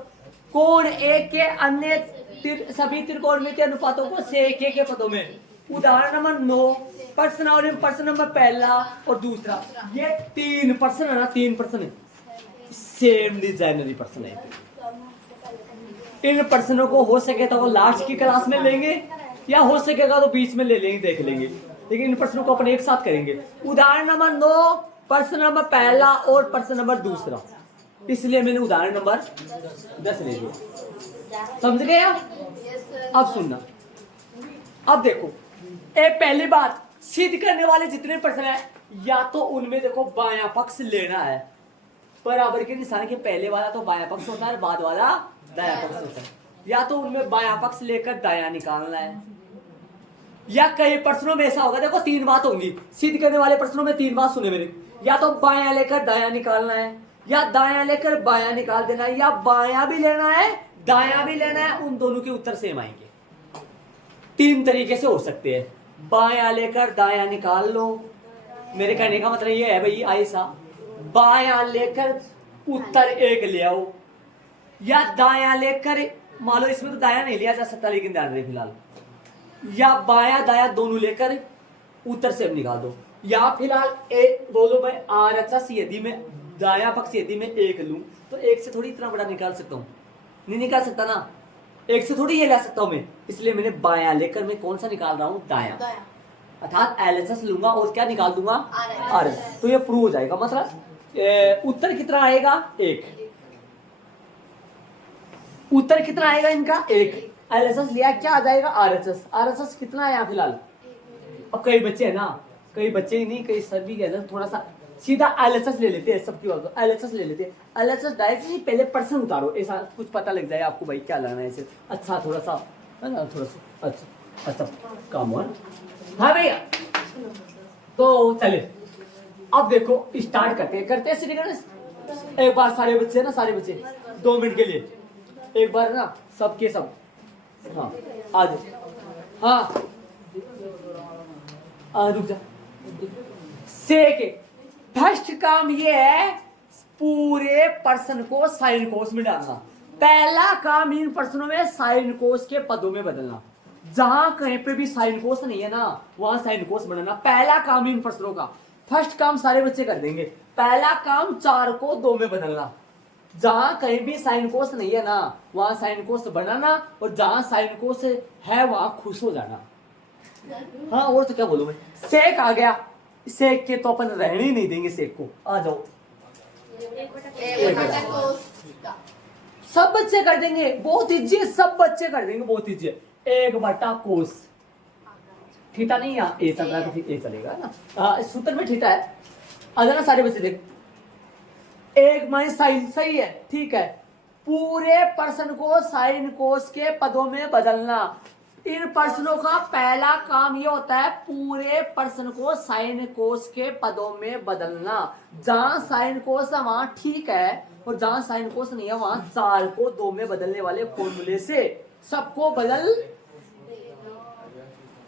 कोण ए के अन्य सभी त्रिकोण के अनुपातों को सेके के पदों में। उदाहरण नंबर 9 प्रश्नावली में प्रश्न नंबर पहला और दूसरा, ये 3 प्रश्न है ना, 3 प्रश्न है, सेम डिजाइनरी प्रश्न है। इन प्रश्नों को हो सके तो लास्ट की क्लास में लेंगे, या हो सकेगा तो बीच में ले लेंगे, देख लेंगे, लेकिन इन प्रश्नों को अपन एक साथ करेंगे। उदाहरण नंबर 9 प्रश्न नंबर पहला और प्रश्न नंबर दूसरा, इसलिए मैंने उदाहरण नंबर 10 ले लिया। समझ गए आप। अब सुनना, अब देखो पहली बात, सिद्ध करने वाले जितने प्रश्न है, या तो उनमें देखो बायां पक्ष लेना है, बराबर के निशान के पहले वाला तो बायां पक्ष होता है, बाद वाला दायां पक्ष होता है, या तो उनमें बायां पक्ष लेकर दायां निकालना है, या कई प्रश्नों में ऐसा होगा, देखो 3 बात होंगी सिद्ध करने वाले प्रश्नों में, 3 बात सुने मेरे, या तो बायां लेकर दायां निकालना है, या दायां लेकर बायां निकाल देना है, या बायां भी लेना है दायां भी लेना है, उन दोनों के उत्तर सेम आएंगे। 3 तरीके से हो सकते हैं, बायां लेकर दायां निकाल लो, मेरे कहने का मतलब ये है भाई ऐसा, बायां लेकर उत्तर 1 ले आओ, या दायां लेकर, मान लो इसमें तो दायां नहीं लिया जा सकता लेकिन ध्यान रहे फिलहाल, या बायां दायां दोनों लेकर उत्तर सेम निकाल दो, या फिलहाल बोलो मैं RHS यदि मैं दायां पक्ष यदि मैं 1 लूं तो 1 से थोड़ी इतना बड़ा निकाल सकता हूं, नहीं निकाल सकता ना, 1 से थोड़ी ये ला सकता हूं मैं, इसलिए मैंने बायां लेकर मैं कौन सा निकाल रहा हूं, दायां, अर्थात LHS लूंगा और क्या निकाल दूंगा, RHS, तो ये प्रूव हो जाएगा। मतलब उत्तर कितना आएगा, 1, उत्तर कितना आएगा इनका 1, LHS लिया क्या आ जाएगा RHS कितना है यहाँ फिलहाल। अब कई बच्चे है ना, कई बच्चे ही नहीं कई सभी कहते थोड़ा सा सीधा LHS ले लेते हैं, सबकी बात LHS ले लेते हैं, LHS डायरेक्टली पहले प्रश्न उतारो, ऐसा कुछ पता लग जाए आपको भाई क्या लाना है इसे, अच्छा थोड़ा सा है ना, थोड़ा सा अच्छा काम हुआ। हाँ भैया, तो चले अब देखो स्टार्ट करते हैं श्री। एक बार सारे बच्चे ना, सारे बच्चे 2 मिनट के लिए एक बार ना सबके सब, हाँ आज, हाँ रुक जा। सेक फर्स्ट काम ये है पूरे प्रश्न को साइन कोस में डालना, पहला काम इन प्रश्नों में साइन कोस के पदों में बदलना, जहां कहीं पे भी साइन कोस नहीं है ना वहां साइन कोस बनाना पहला काम इन प्रश्नों का। फर्स्ट काम सारे बच्चे कर देंगे। पहला काम 4 को 2 में बदलना। जहां कहीं भी साइन कोस नहीं है ना वहां साइन कोस बनाना और जहां साइन कोस है वहां खुश हो जाना। हाँ और तो क्या बोलूं मैं। सेक आ गया, सेक के तो अपन रहने ही नहीं देंगे सेक को। आ जाओ सब बच्चे कर देंगे, बहुत इजी है, सब बच्चे कर देंगे, बहुत इजी है। 1 कोस थीटा नहीं यहाँ ए चल रहा है तो फिर ए चलेगा ना। सूत्र में थीटा है। आ जाना सारे बच्चे देख। 1 साइन सही है, ठीक है। पूरे प्रश्न को साइन कोस के पदों में बदलना। इन प्रश्नों का पहला काम ये होता है पूरे प्रश्न को साइन कोस के पदों में बदलना। जहां साइन कोस है वहां ठीक है और जहां साइन कोस नहीं है वहां 4 को 2 में बदलने वाले फॉर्मूले से सबको बदल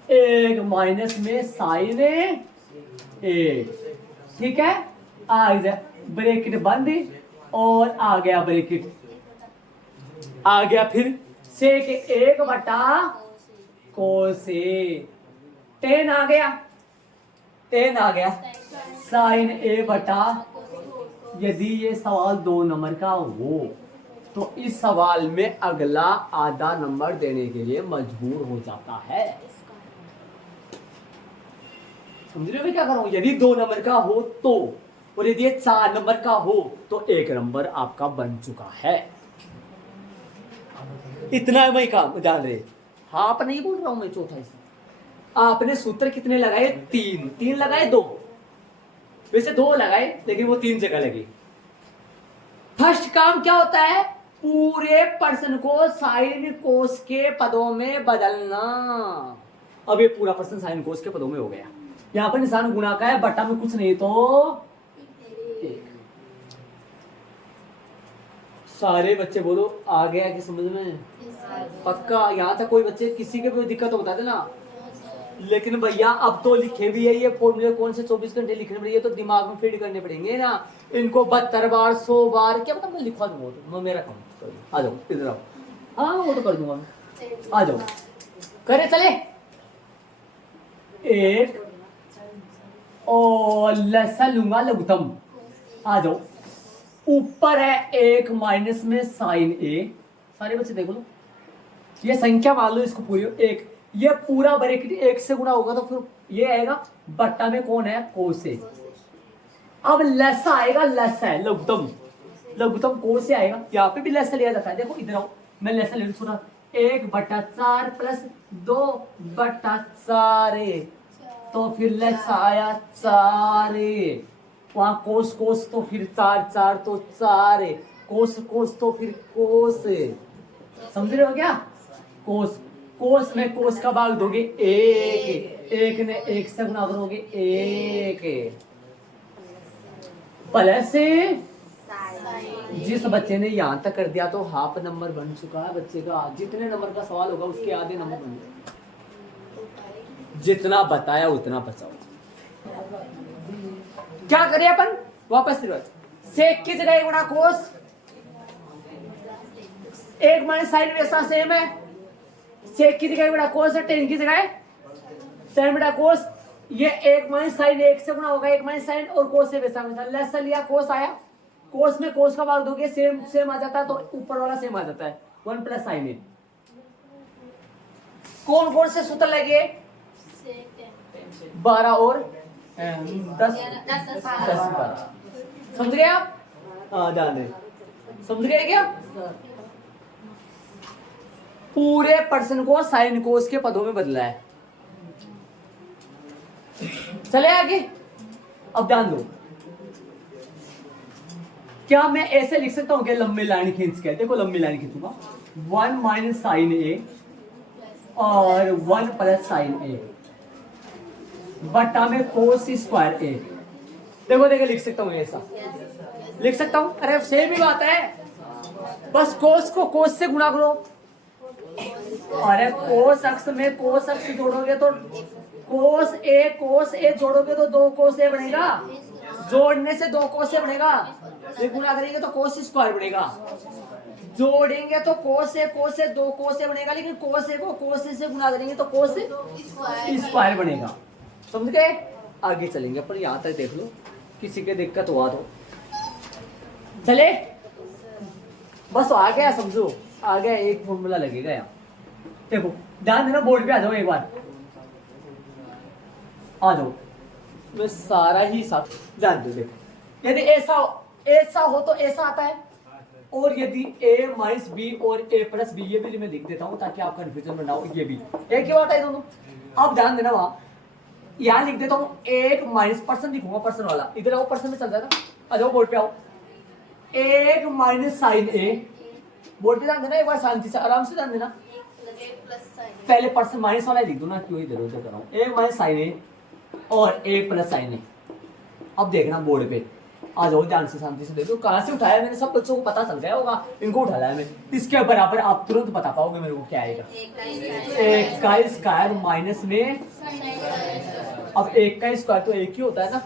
1 माइनस में साइन ए, ठीक है। आ गया ब्रैकेट बंद और आ गया ब्रैकेट, आ गया फिर सेक 1 कोस ए, टेन आ गया, टेन आ गया साइन ए बटा। यदि ये सवाल 2 नंबर का हो तो इस सवाल में अगला आधा नंबर देने के लिए मजबूर हो जाता है। समझ रहे हो मैं क्या कर रहा हूं। यदि 2 नंबर का हो तो, और यदि 4 नंबर का हो तो 1 नंबर आपका बन चुका है। इतना है मैं काम जान रहे। हाँ आप नहीं बोल रहा हूं मैं चौथा हिस्सा। आपने सूत्र कितने लगाए 3 लगाए 2, वैसे 2 लगाए लेकिन वो 3 जगह लगी। फर्स्ट काम क्या होता है पूरे प्रश्न को साइन कोस के पदों में बदलना। अब ये पूरा प्रश्न साइन कोस के पदों में हो गया। यहां पर निशान गुणा का है, बट्टा में कुछ नहीं तो 1। सारे बच्चे बोलो आ गया कि समझ में पक्का। यहाँ तक कोई बच्चे किसी के भी दिक्कत हो बता देना। लेकिन भैया अब तो लिखे भी है ये फॉर्मूले कौन से 24 घंटे लिखने पड़ेंगे तो दिमाग में फीड करने पड़ेंगे ना इनको 72 बार 100 बार क्या पता मैं लिखवा दूंगा तो मेरा काम। आ जाओ इधर आओ। हाँ वो तो कर दूंगा मैं, आ जाओ करे चले। 1 और लसा लूंगा लघुत्तम। आ जाओ ऊपर है 1 माइनस में साइन ए। सारे बच्चे देखो लो ये संख्या मान लो इसको पूरी 1, ये पूरा ब्रैकेट 1 से गुणा होगा तो फिर ये आएगा बट्टा में कौन है कोस ए। अब लसा आएगा, लसा है लघुत्तम, लघुत्तम कोस से आएगा। यहाँ पे भी लसा लिया जाता है। देखो इधर आओ मैं लसा ले लूं 1/4 प्लस 2/4 तो फिर लसा आया 4। वहां कोस कोस तो फिर 4 तो 4 कोस कोस तो फिर कोस। समझ रहे हो क्या। कोस कोस में कोस का भाग दोगे 1 ने 1 से गुणा करोगे 1 प्लस। जिस बच्चे ने यहां तक कर दिया तो हाफ नंबर बन चुका है बच्चे का। जितने नंबर का सवाल होगा उसके आधे नंबर बन गए। जितना बताया उतना बचाओ। क्या करें अपन वापस सेक की जगह गुणा कोस 1 माइनस साइन वैसा सेम है। सेक की जगह गुणा कोस है, टेन की जगह साइन बटा कोस। ये 1 माइनस साइन 1 से गुणा होगा 1 माइनस साइन और कोस से वैसा वैसा लेस लिया कोस आया। कोस में कोस का भाग दोगे सेम सेम आ जाता है तो ऊपर वाला सेम आ जाता है 1 प्लस साइन ए। कौन कौन से सूत्र लगे 12 और 10 12। समझ गए आप। ध्यान दें समझ गए क्या। पूरे प्रश्न को साइन कोस के पदों में बदला है। चले आगे। अब ध्यान दो क्या मैं ऐसे लिख सकता हूं क्या लंबी लाइन खींच के। देखो लंबी लाइन खींचूंगा 1 माइनस साइन ए और 1 प्लस साइन ए बट्टा में कोस स्क्वायर ए। देखो देखो लिख सकता हूं ऐसा लिख सकता हूं। अरे सेम ही बात है बस कोस को कोस से गुणा करो। अरे कोस अक्ष में कोस अक्ष जोड़ोगे तो कोस ए जोड़ोगे तो 2 कोस ए बनेगा। जोड़ने से 2 कोस से बनेगा, ये गुना करेंगे तो कोस स्क्वायर बनेगा, जोड़ेंगे तो कोस से 2 कोस से बनेगा, लेकिन कोस से को कोस से गुना करेंगे तो कोस स्क्वायर बनेगा। समझ गए? आगे चलेंगे पर यहाँ तक देख लो, किसी के दिक्कत हुआ तो चले, बस आ गया समझो, आ गया, एक फॉर्मूला लगेगा यहाँ। देखो ध्यान देना, बोर्ड पे आ जाओ, एक बार आ जाओ, मैं सारा ही साथ ध्यान दो। देखो यदि ऐसा हो तो ऐसा आता है, और यदि a माइनस बी और a प्लस बी, ये भी मैं लिख देता हूं ताकि आप कंफ्यूजन में ना हो, ये भी एक ही बात है दोनों। अब ध्यान देना, वहां यहां लिख देता हूं एक माइनस पर्सन लिखूंगा, पर्सन वाला, इधर आओ, पर्सन में चल जाएगा, आ जाओ बोर्ड पे आओ, एक माइनस साइन ए, बोर्ड पे ध्यान देना एक बार, शांति से आराम से ध्यान देना, पहले पर्सन माइनस वाला लिख दो ना, क्यों इधर उधर कर रहा हूं, एक माइनस साइन ए और एक प्लस साइन ए। अब देखना बोर्ड पे आ जाओ, ध्यान से शांति से देखो, कहां से उठाया मैंने, सब बच्चों को पता चल गया होगा, इनको उठाया है मैंने, इसके बराबर आप तुरंत बता पाओगे मेरे को क्या आएगा, एक का स्क्वायर माइनस में, अब एक का स्क्वायर तो एक ही होता है ना,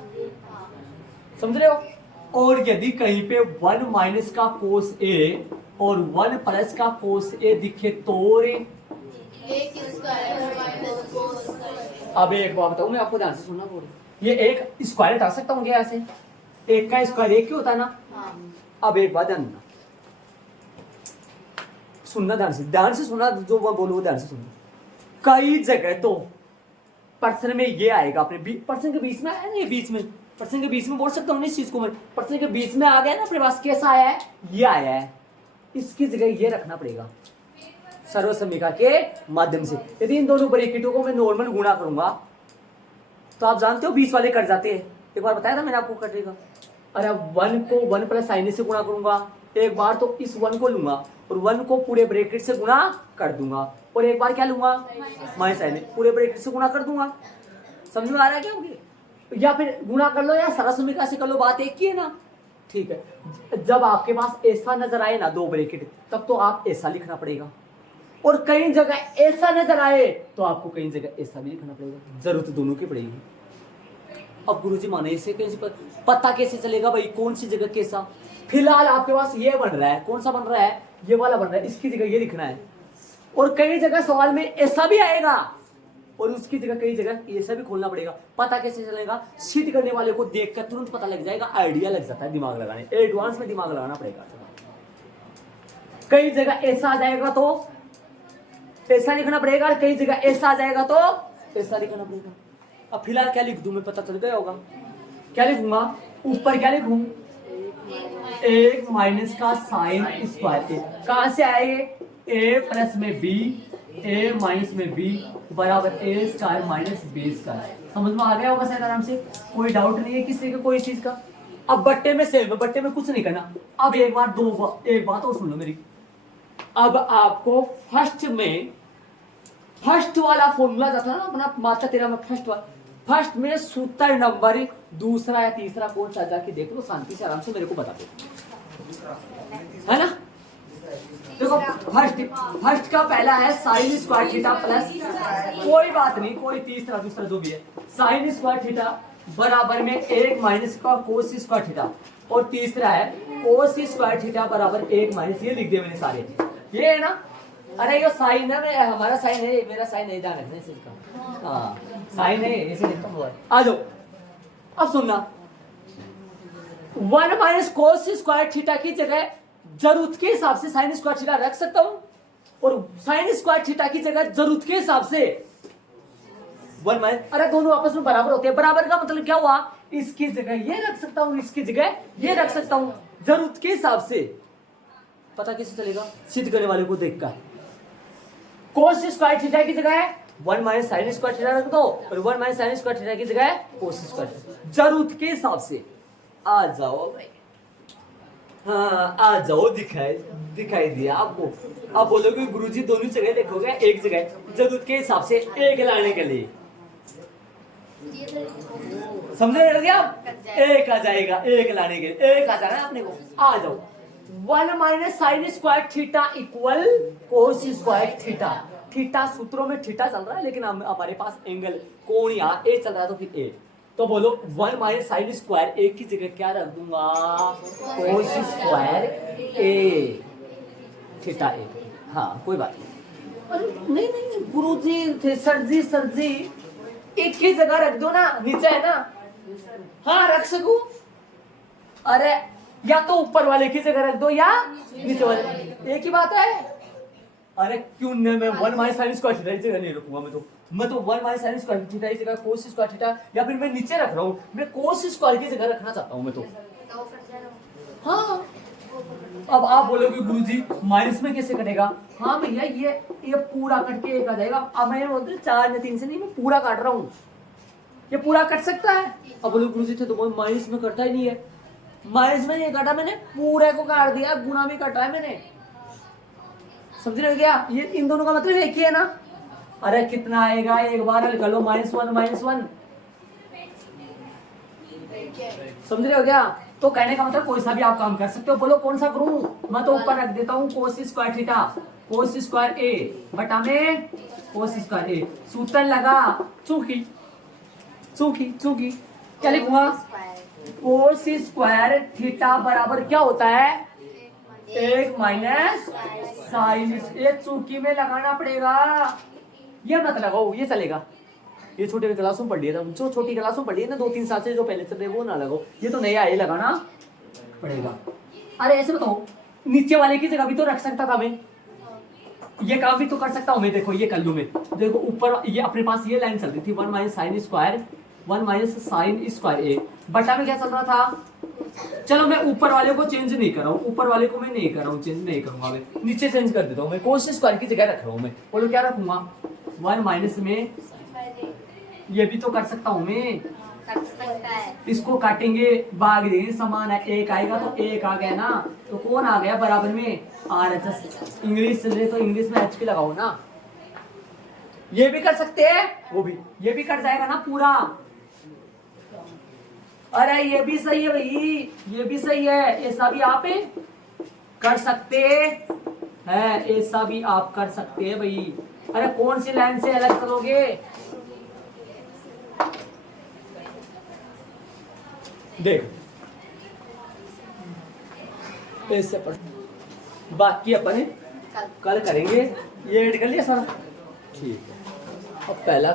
समझ रहे हो? और यदि कहीं पे 1 माइनस का कोस ए और 1 प्लस का कोस ए दिखे तो रे, अब एक बात बताऊं मैं आपको, ध्यान से सुनना बोल, ये एक स्क्वायर हटा सकता हूँ क्या ऐसे, एक का स्क्वायर एक ही होता है ना। अब एक बात ध्यान देना, सुनना ध्यान से सुनना, जो वो बोलो ध्यान से सुनना। कई जगह तो पर्सन में ये आएगा, अपने पर्सन के बीच में आया ना, ये बीच में, पर्सन के बीच में बोल सकता हूँ इस चीज को मैं, पर्सन के बीच में आ गया ना अपने पास, कैसा आया है, ये आया है, इसकी जगह ये रखना पड़ेगा सर्वसमीका के माध्यम से। यदि इन दोनों ब्रैकेटों को मैं नॉर्मल गुणा करूंगा तो आप जानते हो 20 वाले कट जाते हैं, एक बार बताया था मैंने आपको कटेगा। अरे 1 को 1 प्लस साइन से गुणा करूंगा एक बार, तो इस 1 को लूंगा और 1 को पूरे ब्रैकेट से गुणा कर दूंगा, और एक बार क्या लूंगा, माइनस साइन पूरे ब्रैकेट से गुणा कर दूंगा। समझ में आ रहा है क्या होगी? या फिर गुणा कर लो या सर्वसमीका से कर लो, बात एक ही है ना, ठीक है। जब आपके पास ऐसा नजर आए ना 2 ब्रैकेट, तब तो आप ऐसा लिखना पड़ेगा, और कई जगह ऐसा नजर आए तो आपको कई जगह ऐसा भी लिखना पड़ेगा, जरूरत दोनों की पड़ेगी। अब गुरुजी माने इसे कैसे पता कैसे चलेगा भाई, कौन सी जगह कैसा? फिलहाल आपके पास ये बन रहा है, कौन सा बन रहा है, ये वाला बन रहा है, इसकी जगह ये लिखना है, और कई जगह सवाल में ऐसा भी आएगा और उसकी जगह कई जगह ऐसा भी खोलना पड़ेगा। पता कैसे चलेगा? सिद्ध करने वाले को देखकर तुरंत पता लग जाएगा, आइडिया लग जाता है, दिमाग लगाने, एडवांस में दिमाग लगाना पड़ेगा। कई जगह ऐसा आ जाएगा तो ऐसा लिखना पड़ेगा, कई जगह ऐसा आ जाएगा तो ऐसा लिखना पड़ेगा। अब फिलहाल क्या लिख दूं मैं, पता चल गया होगा, क्या लिखूंगा, ऊपर क्या लिखूं, एक माइनस का साइन स्क्वायर, कहां से आए, ए प्लस में बी, ए माइनस में बी बराबर ए स्क्वायर माइनस बी स्क्वायर। समझ में आ गया होगा शायद आराम से, कोई डाउट नहीं है किसी का कोई चीज का। अब बट्टे में सेम, बट्टे में कुछ नहीं करना। अब एक बात और सुन लो मेरी, अब आपको फर्स्ट वाला फॉर्मूला जाता है ना अपना, मात्रा तेरा में फर्स्ट में सूत्र नंबर दूसरा या तीसरा कौन सा, जाके देख लो शांति से आराम से, मेरे को बता दो, है ना। देखो फर्स्ट का पहला है साइन स्क्वायर थीटा प्लस, कोई बात नहीं, कोई तीसरा दूसरा जो भी है, साइन स्क्वायर थीटा बराबर में 1 माइनस का कोस स्क्वायर थीटा, और तीसरा है कोस स्क्वायर थीटा बराबर 1 माइनस, ये लिख दिए मैंने सारे, ये है ना। अरे ये साइन है, हमारा साइन है, मेरा साइन नहीं, ध्यान रखना इसका, हाँ साइन है, ऐसे लिखता हूँ। आ जाओ अब सुनना, 1 माइनस कोस स्क्वायर थीटा की जगह जरूरत के हिसाब से साइन स्क्वायर थीटा रख सकता हूं, और साइन स्क्वायर थीटा की जगह जरूरत के हिसाब से 1 माइनस, अरे दोनों आपस में बराबर होते हैं, बराबर का मतलब क्या हुआ, इसकी जगह ये रख सकता हूं, इसकी जगह ये रख सकता हूं, जरूरत के हिसाब से। पता कैसे चलेगा? सिद्ध करने वाले को देखकर, कोस स्क्वायर थीटा की जगह 1 माइनस साइन स्क्वायर थीटा रख दो, और 1 माइनस साइन स्क्वायर थीटा की जगह कोस स्क्वायर थीटा, जरूरत के हिसाब से। आ जाओ भाई, हाँ आ जाओ, दिखाई दिया आपको। आप बोलोगे गुरुजी दोनों जगह देखोगे, एक जगह जरूरत के हिसाब से एक लाने के लिए, समझे लग गया आप, एक आ जाएगा, एक लाने के लिए एक आ जाना अपने को। आ जाओ, 1 minus sine square theta equal कोस स्क्वायर थीटा। थीटा सूत्रों में थीटा चल रहा है, लेकिन हमारे पास एंगल कोण यहाँ ए चल रहा है, तो फिर ए तो बोलो 1 माइनस साइन स्क्वायर ए की जगह क्या रख दूंगा, कोस स्क्वायर ए थीटा ए। हाँ कोई बात नहीं। अरे नहीं नहीं गुरुजी थे सर जी एक ही जगह रख दो ना, नीचे है ना। हाँ रख सकूं, अरे या तो ऊपर वाले की जगह रख दो या नीचे वाले, एक ही बात है। अरे क्यों नहीं, मैं 1 माइनस साइन स्क्वायर थीटा की जगह नहीं रखूंगा। मैं तो 1 माइनस साइन स्क्वायर थीटा की जगह कोस स्क्वायर थीटा, या फिर मैं नीचे रख रहा हूँ, मैं कोस स्क्वायर की जगह रखना चाहता हूँ मैं तो। हाँ अब आप बोलोगे गुरुजी माइनस में कैसे कटेगा। हाँ भैया ये पूरा कट के एक आ जाएगा। अब मैं बोलते 4 में 3 से नहीं, मैं पूरा काट रहा हूँ, ये पूरा कट सकता है। अब बोलो गुरुजी थे तो माइनस में कटता ही नहीं है। माइनस में नहीं काटा मैंने, पूरे को काट दिया, गुना में काटा है मैंने। समझ रहे हो क्या, ये इन दोनों का मतलब एक ही है ना। अरे कितना आएगा, एक बार हल कर लो, -1 समझ रहे हो क्या। तो कहने का मतलब कोई सा भी आप काम कर सकते हो। बोलो कौन सा करूं, मैं तो ऊपर रख देता हूं cos square theta, cos square A बटा में कोस स्क्वायर ए। सूत्र लगा चूंकि क्या लिखूंगा, कोस स्क्वायर थीटा बराबर क्या होता है, 1 माइनस साइन। ये चूंकि में लगाना पड़ेगा, ये मत लगाओ, ये चलेगा। ये छोटे क्लासों में पढ़ लिया था, जो छोटी क्लासों में पढ़ लिया ना 2-3 साल से, जो पहले चल रहे वो ना लगाओ, ये तो नया ये लगाना पड़ेगा। अरे ऐसे बताओ, नीचे वाले की जगह भी तो रख सकता था मैं, ये काम भी तो कर सकता हूं मैं। देखो ये कर लूं मैं, देखो ऊपर ये अपने पास ये लाइन चल रही थी 1 माइनस साइन स्क्वायर ए बटा में क्या चल रहा था। चलो मैं ऊपर वाले को चेंज नहीं कर रहा हूँ, ऊपर वाले को मैं नहीं कर रहा हूँ, चेंज नहीं करूंगा मैं, नीचे चेंज कर देता हूँ मैं, कोस स्क्वायर की जगह रख रहा हूँ मैं। बोलो क्या रखूंगा, 1 माइनस में, ये भी तो कर सकता हूँ मैं, कर सकता है। इसको काटेंगे भाग देंगे, समान है, एक आएगा तो एक आ गया ना, तो कौन आ गया बराबर में RHS। इंग्लिश चल रही तो इंग्लिश में HP लगाओ ना। ये भी कर सकते हैं, वो भी, ये भी कट जाएगा ना पूरा। अरे ये भी सही है भाई, ये भी सही है, ऐसा भी आप कर सकते हैं, ऐसा भी आप कर सकते हैं भाई। अरे कौन सी लाइन से अलग करोगे, देख ऐसे पढ़, बाकी अपन कल करेंगे। ये ऐड कर लिया सारा, ठीक है। अब पहला